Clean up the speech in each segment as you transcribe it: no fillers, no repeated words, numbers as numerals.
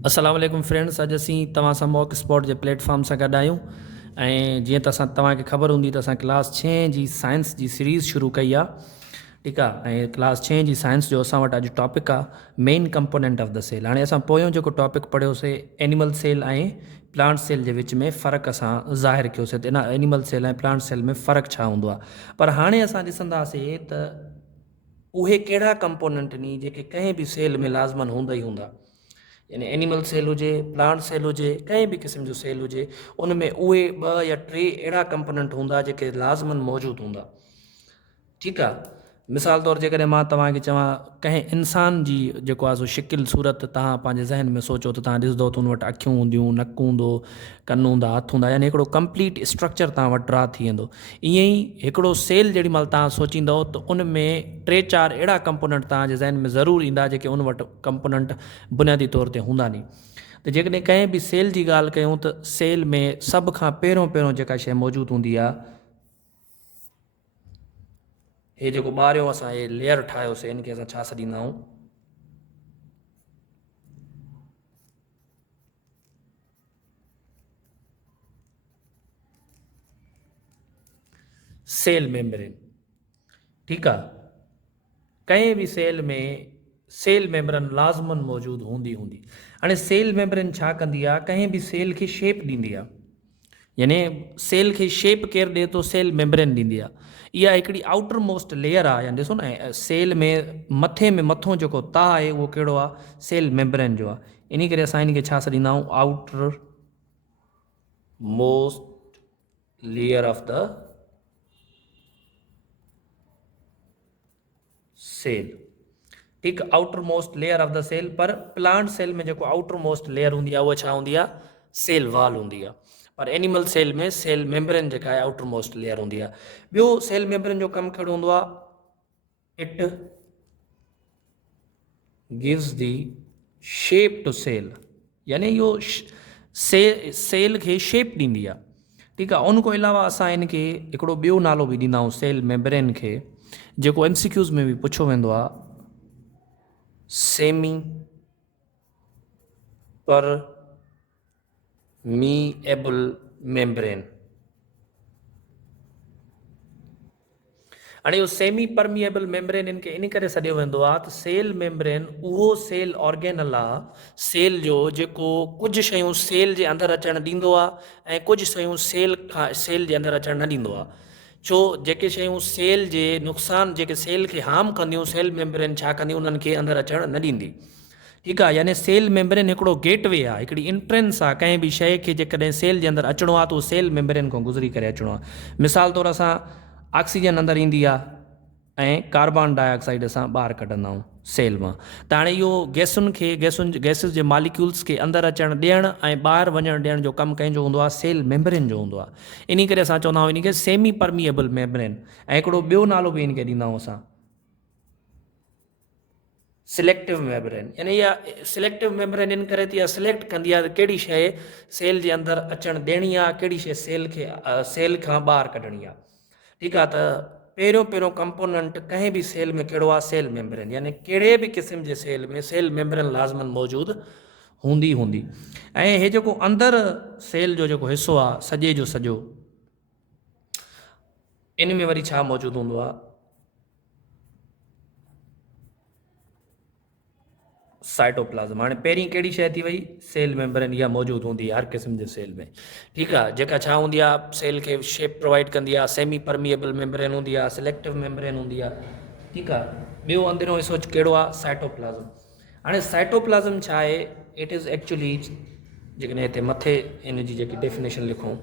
अस्सलाम वालेकुम फ्रेंड्स, अॼु असीं तव्हां सां मॉक स्पॉट जे प्लेटफॉर्म सां गॾु आहियूं। ऐं जीअं त तव्हांखे ख़बर हूंदी त असां क्लास 6 जी साइंस जी सीरीज़ शुरू कई आहे। ठीकु आहे। ऐं क्लास 6 जी साइंस जो असां वटि अॼु टॉपिक आहे main component of the cell. हाणे असां पोयों जेको टॉपिक पढ़ियोसीं एनिमल सेल ऐं प्लांट सेल जे विच में फ़र्क़ु असां ज़ाहिर कयोसीं त इन एनिमल सेल ऐं प्लांट सेल में फ़र्क़ु छा हूंदो आहे। पर हाणे असां ॾिसंदासीं त उहे कहिड़ा कंपोनेंट नी जेके कंहिं बि सेल में लाज़मन हूंदा ई हूंदा। यानी एनिमल सेल हुजे, प्लांट सेल हुजे, कंहिं बि क़िस्म जो सेल हुजे, उन में उहे 2 या 3 अहिड़ा कंपोनेंट हूंदा जेके लाज़मन मौजूदु हूंदा। ठीकु आहे। मिसाल तौरु जेकॾहिं मां तव्हांखे चवां कंहिं इंसान जी जेको आहे सो शिकिल सूरत तव्हां पंहिंजे ज़हन में सोचो त तव्हां ॾिसंदो त हुन वटि अखियूं हूंदियूं, नकु हूंदो, कन हूंदा, हथ हूंदा, यानी हिकिड़ो कंप्लीट स्ट्रक्चर तव्हां वटि ड्रा थी वेंदो। ईअं ई हिकिड़ो सेल जेॾी महिल तव्हां सोचींदव त उन में 3-4 अहिड़ा कंपोनेंट तव्हांजे ज़हन में ज़रूरु ईंदा जेके उन वटि कंपोनेंट बुनियादी तौर ते हूंदा नी। त जेकॾहिं कंहिं बि सेल जी ॻाल्हि कयूं त सेल में सभ खां पहिरियों जेका शइ मौजूदु हूंदी आहे, हे जेको ॿारियों असां हे लेयर ठाहियोसीं, इनखे असां छा सॾींदा आहियूं, सेल मेम्ब्रेन। ठीकु आहे। कंहिं बि सेल में सेल मेम्ब्रेन लाज़मन मौजूदु हूंदी। हाणे सेल मेम्ब्रेन छा कंदी आहे, कंहिं बि सेल खे शेप ॾींदी आहे। यानी सेल खे शेप केरु ॾिए थो, सेल मेम्ब्रेन ॾींदी आहे। इहा हिकिड़ी आउटर मोस्ट लेयर आहे। या ॾिसो न, सेल में मथे में मथों जेको ताह आहे उहो कहिड़ो आहे, सेल मेम्ब्रेन जो आहे। इन करे असां इनखे छा सॾींदा आहियूं, outermost layer of the cell. ठीकु, outermost layer of the cell. पर प्लांट सेल में जेको आउटर मोस्ट लेयर हूंदी आहे उहा छा हूंदी आहे, सेल वॉल हूंदी आहे। पर एनिमल सेल में सेल मेम्ब्रेन जेका आहे आउटर मोस्ट लेयर हूंदी आहे। ॿियो सेल मेम्ब्रेन जो कमु कहिड़ो हूंदो आहे, it gives the shape to cell. यानी इहो सेल खे शेप ॾींदी आहे। ठीकु आहे। उन खां अलावा असां इनखे हिकिड़ो ॿियो नालो बि ॾींदा आहियूं सेल मेम्ब्रेन खे, जेको MCQs में बि पुछो वेंदो आहे, सेमी परमीएबल मेम्ब्रेन। हाणे इहो सेमी परमीएबल मेम्ब्रेन इनखे इन करे सॾियो वेंदो आहे त सेल मेम्ब्रेन उहो सेल ऑर्गेनल आहे सेल जो जेको कुझु शयूं सेल जे अंदरि अचणु ॾींदो आहे ऐं कुझु शयूं सेल जे अंदरि अचणु न ॾींदो आहे। छो, जेके शयूं सेल जे नुक़सान, जेके सेल खे हार्म कंदियूं, सेल मेम्ब्रेन छा कंदी, उन्हनि खे अंदरि अचणु न ॾींदी। ठीकु आहे। यानी सेल मेम्ब्रेन हिकिड़ो गेटवे आहे, हिकिड़ी एंट्रेंस आहे। कंहिं बि शइ खे जेकॾहिं सेल जे अंदरि अचिणो आहे त उहो सेल मेम्ब्रेन खां गुज़री करे अचिणो आहे। मिसाल तौरु असां ऑक्सीजन अंदरि ईंदी आहे ऐं कार्बन डाइऑक्साइड असां ॿाहिरि कढंदा आहियूं सेल मां। त हाणे इहो गैसिस जे मालिक्यूल्स खे अंदरि अचणु ॾियणु ऐं ॿाहिरि वञणु ॾियण जो कमु कंहिंजो हूंदो आहे, सेल मेम्ब्रेन जो हूंदो आहे। इन करे असां चवंदा आहियूं इनखे सेमी परमीएबल मेम्ब्रेन। ऐं हिकिड़ो ॿियो नालो बि इनखे ॾींदा आहियूं असां, सिलेक्टिव मेम्ब्रेन। यानी इहा सिलेक्टिव मेम्ब्रेन इन करे थी इहा सिलेक्ट कंदी आहे त कहिड़ी शइ सेल जे अंदरि अचणु ॾियणी आहे, कहिड़ी शइ सेल खां ॿाहिरि कढणी आहे। ठीकु आहे। त पहिरियों कंपोनेंट कंहिं बि सेल में कहिड़ो आहे, सेल मेम्ब्रेन। यानी कहिड़े बि क़िस्म जे सेल में सेल मेम्ब्रेन लाज़मन मौजूदु हूंदी। ऐं हे जेको अंदरि सेल जो जेको हिसो आहे सॼे जो सॼो, इन में वरी छा मौजूदु हूंदो आहे, साइटोप्लाज़्म। हाणे पहिरीं कहिड़ी शइ थी वई, सेल मेम्ब्रेन। इहा मौजूदु हूंदी आहे हर क़िस्म जे सेल में। ठीकु आहे। जेका छा हूंदी आहे, सेल खे शेप प्रोवाइड कंदी आहे। सेमी परमीएबल मेम्ब्रेन हूंदी आहे, सिलेक्टिव मेम्ब्रेन हूंदी आहे। ठीकु आहे। ॿियो अंदरियों हिसो कहिड़ो आहे, साइटोप्लाज़्म। हाणे साइटोप्लाज़्म छा आहे, इट इज़ एक्चुअली, जेकॾहिं हिते मथे इन जी जेकी डेफिनेशन लिखूं,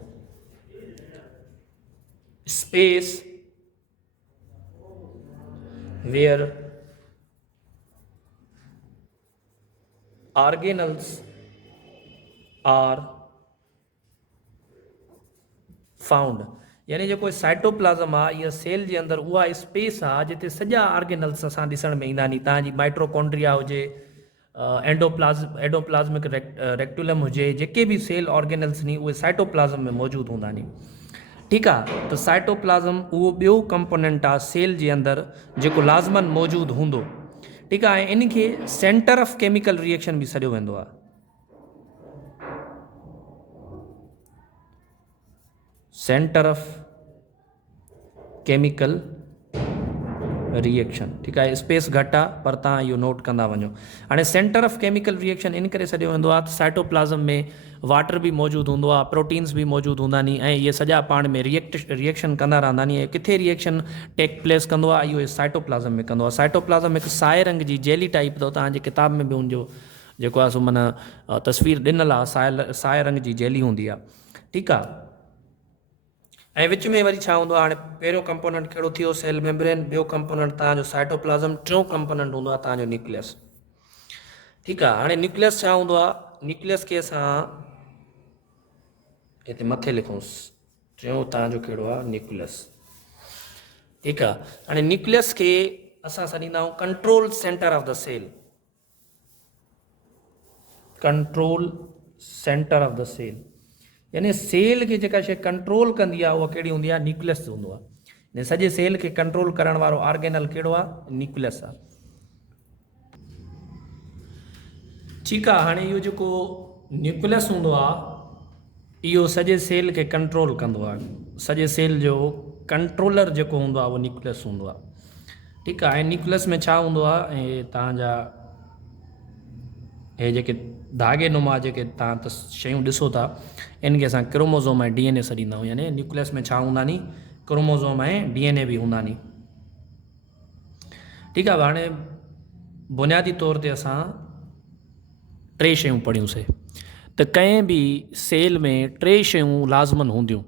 space where organelles are found। यानी जेको साइटोप्लाज़्म आहे, इहा सेल जे अंदरि उहा स्पेस आहे जिते सॼा ऑर्गेनल्स असां ॾिसण में ईंदा नी। तव्हांजी माइट्रोकॉन्ड्रिया हुजे, एंडोप्लाज़्मिक रेक्टुलम हुजे, जेके बि सेल ऑर्गेनल्स नी उहे साइटोप्लाज़्म में मौजूदु हूंदा नी। ठीकु आहे। त साइटोप्लाज़्म उहो ॿियो कंपोनेंट आहे सेल जे अंदरि जेको लाज़मन मौजूदु हूंदो। ठीकु आहे। इनखे सेंटर ऑफ केमिकल रिएक्शन बि सॾियो वेंदो आहे। Centre of chemical reaction. ठीक है, स्पेस घटि आहे पर तव्हां इहो नोट कंदा वञो। हाणे centre of chemical reaction in करे सॾियो वेंदो आहे त साइटोप्लाज़म में वाटर बि मौजूदु हूंदो आहे, प्रोटीन्स बि मौजूदु हूंदा नी, ऐं इहे सॼा पाण में रिएक्शन कंदा रहंदा नी। ऐं किथे रिएक्शन टेक प्लेस कंदो आहे, इहो साइटोप्लाज़म में कंदो आहे। साइटोप्लाज़म हिकु साए रंग जी जेली टाइप अथव, तव्हांजे किताब में बि हुनजो जेको आहे सो माना तस्वीर ॾिनल आहे, साए रंग जी जेली हूंदी आहे। ठीकु आहे, ऐं विच में वरी छा हूंदो आहे, हाणे पहिरियों कंपोनेंट कहिड़ो थियो, सेल मेम्ब्रेन, ॿियो कंपोनेंट तव्हांजो साइटोप्लाज़म, टियों कंपोनेंट हूंदो आहे तव्हांजो न्यूक्लियस। ठीकु आहे, हाणे न्यूक्लियस छा हूंदो आहे, न्यूक्लियस खे असां हिते मथे लिखूंसि, टियों तव्हांजो कहिड़ो आहे, न्यूक्लियस। ठीकु आहे, हाणे न्यूक्लियस खे असां सॾींदा आहियूं control centre of the cell. Control centre of the cell यानी सेल खे जेका शइ कंट्रोल कंदी आहे उहा कहिड़ी हूंदी आहे, न्यूक्लियस हूंदो आहे। ने सॼे सेल खे कंट्रोल करण वारो ऑर्गेनल कहिड़ो आहे, न्यूक्लियस आहे। ठीकु आहे, हाणे इहो जेको न्यूक्लियस हूंदो आहे इहो सॼे सेल खे कंट्रोल कंदो आहे। सॼे सेल जो कंट्रोलर जेको हूंदो आहे उहो न्यूक्लियस हूंदो आहे। ठीकु आहे, ऐं न्यूक्लियस में छा हूंदो आहे, ऐं तव्हांजा हे जेके धागे नुमा जेके तव्हां त शयूं ॾिसो था, इनखे असां क्रोमोज़ोम ऐं DNA सॾींदा आहियूं। यानी न्यूक्लियस में छा हूंदा नी, क्रोमोज़ोम ऐं DNA बि हूंदा नी। ठीकु आहे, हाणे बुनियादी तौर ते असां टे शयूं पढ़ियूंसीं त कंहिं बि सेल में टे शयूं लाज़मन हूंदियूं।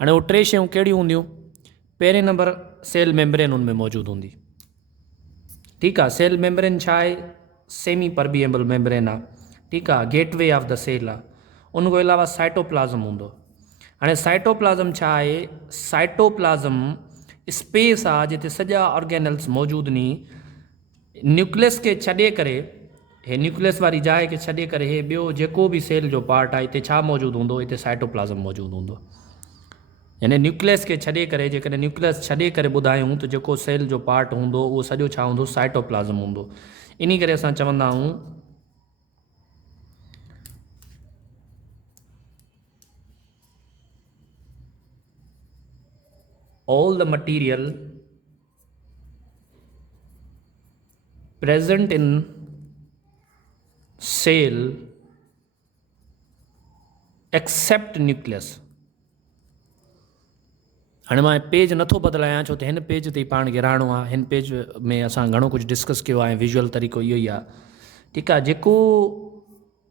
हाणे उहे टे शयूं कहिड़ियूं हूंदियूं, पहिरें नंबर सेल मेम्ब्रेन उनमें मौजूदु हूंदी। ठीकु आहे, सेल मेम्ब्रेन छा आहे, सेमी परबिएबल मेम्ब्रेन आहे। ठीकु आहे, गेटवे ऑफ द सेल आहे। उनखां अलावा साइटोप्लाज़म हूंदो। हाणे साइटोप्लाज़म छा आहे, साइटोप्लाज़म स्पेस आहे जिते सॼा ऑर्गेनल्स मौजूदु नी। न्यूक्लियस खे छॾे करे, हे न्यूक्लियस वारी जाइ खे छॾे करे हे ॿियो जेको बि सेल जो पार्ट आहे हिते छा मौजूदु हूंदो, हिते साइटोप्लाज़म मौजूदु हूंदो। यानी न्यूक्लियस खे छॾे करे, जेकॾहिं न्यूक्लियस छॾे करे ॿुधायूं त जेको सेल जो पार्ट हूंदो उहो सॼो छा हूंदो, साइटोप्लाज़म हूंदो। इन करे असां चवंदा आहियूं all the material present in cell except nucleus। हाणे मां पेज नथो बदिलायां छो त हिन पेज ते पाण खे रहणो आहे। हिन पेज में असां घणो कुझु डिस्कस कयो आहे, विजुअल तरीक़ो इहो ई आहे। ठीकु आहे,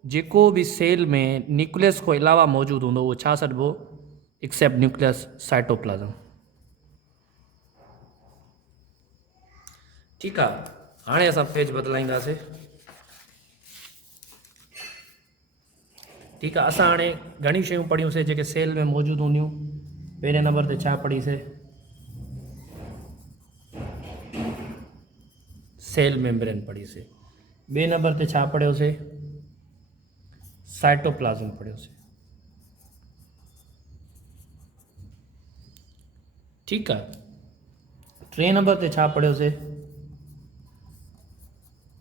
जेको बि सेल में न्यूक्लियस खां अलावा मौजूदु हूंदो उहो छा सॾिबो, एक्सेप्ट न्यूक्लियस, साइटोप्लाज़म। ठीकु आहे, हाणे असां पेज बदिलाईंदासीं। ठीकु आहे, असां हाणे घणी शयूं पढ़ियूंसीं जेके सेल में मौजूदु हूंदियूं। पहिरें नंबर ते छा पढ़ीसीं, सेल मेम्ब्रेन पढ़ीसीं। ॿिए नंबर ते छा पढ़ियोसीं, साइटोप्लाज़म पढ़ियोसीं। ठीकु आहे, टे नंबर ते छा पढ़ियोसीं,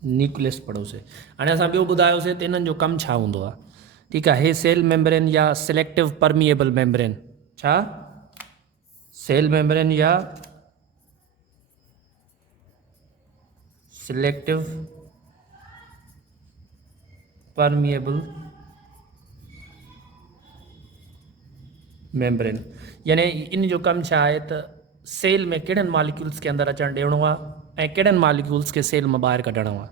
न्यूक्लियस पढ़ोसीं। हाणे असां ॿियो ॿुधायोसीं त इन्हनि जो कमु छा हूंदो आहे। ठीकु आहे, हे सेल मेम्ब्रेन या सिलेक्टिव परमिएबल मेम्ब्रेन, छा सेल मेम्ब्रेन या सिलेक्टिव परमिएबल मेम्ब्रेन, यानी इन जो कमु छा आहे त सेल में कहिड़नि मॉलिक्यूल्स खे अंदरि अचणु ॾियणो आहे ऐं कहिड़नि मॉलिक्यूल्स खे सेल मां ॿाहिरि कढणो आहे।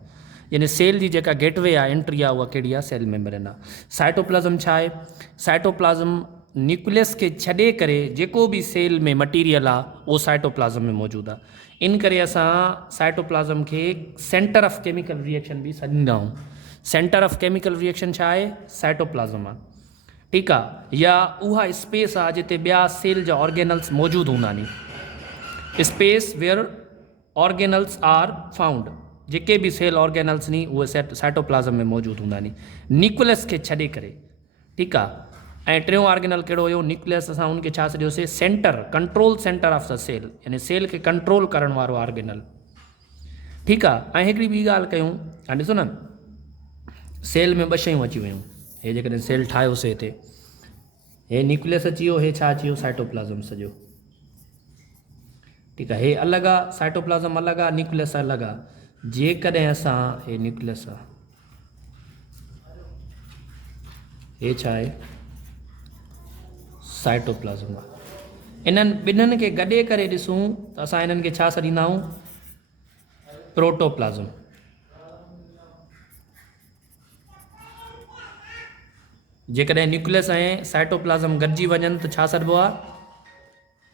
यानी सेल जी जेका गेटवे आहे, एंट्री आहे, उहा कहिड़ी आहे, सेल मेम्ब्रेन आहे। साइटोप्लाज़म छा आहे, साइटोप्लाज़म न्यूक्लियस खे छॾे करे जेको बि सेल में मटीरियल आहे उहो साइटोप्लाज़म में मौजूदु आहे। इन करे असां साइटोप्लाज़म खे सेंटर ऑफ केमिकल रिएक्शन बि सॾींदा आहियूं। सेंटर ऑफ केमिकल रिएक्शन छा आहे, साइटोप्लाज़म आहे। ठीकु आहे, या उहा स्पेस आहे जिते ॿिया सेल जा ऑर्गेनल्स मौजूदु हूंदा नी। Space where organelles are found, जेके बि सेल ऑर्गेनल्स नी उहे साइटोप्लाज़म में मौजूदु हूंदा नी, न्यूक्लियस खे छॾे करे। ठीकु आहे, ऐं टियों ऑर्गेनल कहिड़ो हुयो, न्यूक्लियस। असां उनखे छा सॾियोसीं, centre, control centre of the cell, यानी सेल खे कंट्रोल करण वारो ऑर्गेनल। ठीकु आहे, ऐं हिकिड़ी ॿी ॻाल्हि कयूं, हाणे ॾिसो न, सेल में ॿ शयूं अची वियूं। हे जेकॾहिं सेल ठाहियोसीं हिते, हे न्यूक्लियस अची वियो, हे छा अची वियो, साइटोप्लाज़म सॼो। ठीकु आहे, हे अलॻि आहे, साइटोप्लाज़म अलॻि आहे, न्यूक्लियस अलॻि आहे। जेकॾहिं असां हे न्यूक्लियस आहे, हे छा आहे, साइटोप्लाज़म आहे। इन्हनि ॿिन्हिनि खे गॾे करे ॾिसूं त असां इन्हनि खे छा सॾींदा आहियूं, प्रोटोप्लाज़म। जेकॾहिं न्यूक्लियस ऐं साइटोप्लाज़म गॾिजी वञनि त छा सॾिबो आहे,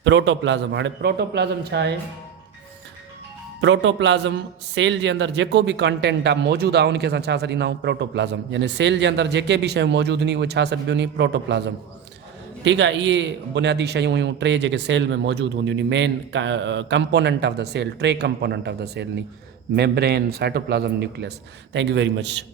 प्रोटोप्लाज़म। हाणे प्रोटोप्लाज़म छा आहे, प्रोटोप्लाज़म सेल जे अंदरि जेको बि कंटेंट आहे मौजूदु आहे उनखे असां छा सॾींदा आहियूं, प्रोटोप्लाज़म। यानी सेल जे अंदरि जेके बि शयूं मौजूदु हूंदी उहे छा सॾिबियूं नी, प्रोटोप्लाज़म। ठीकु आहे, इहे बुनियादी शयूं हुयूं टे जेके सेल में मौजूदु हूंदियूं नी, main component of the cell, टे कंपोनेंट ऑफ द सेल नी, membrane, cytoplasm, nucleus. Thank you very much.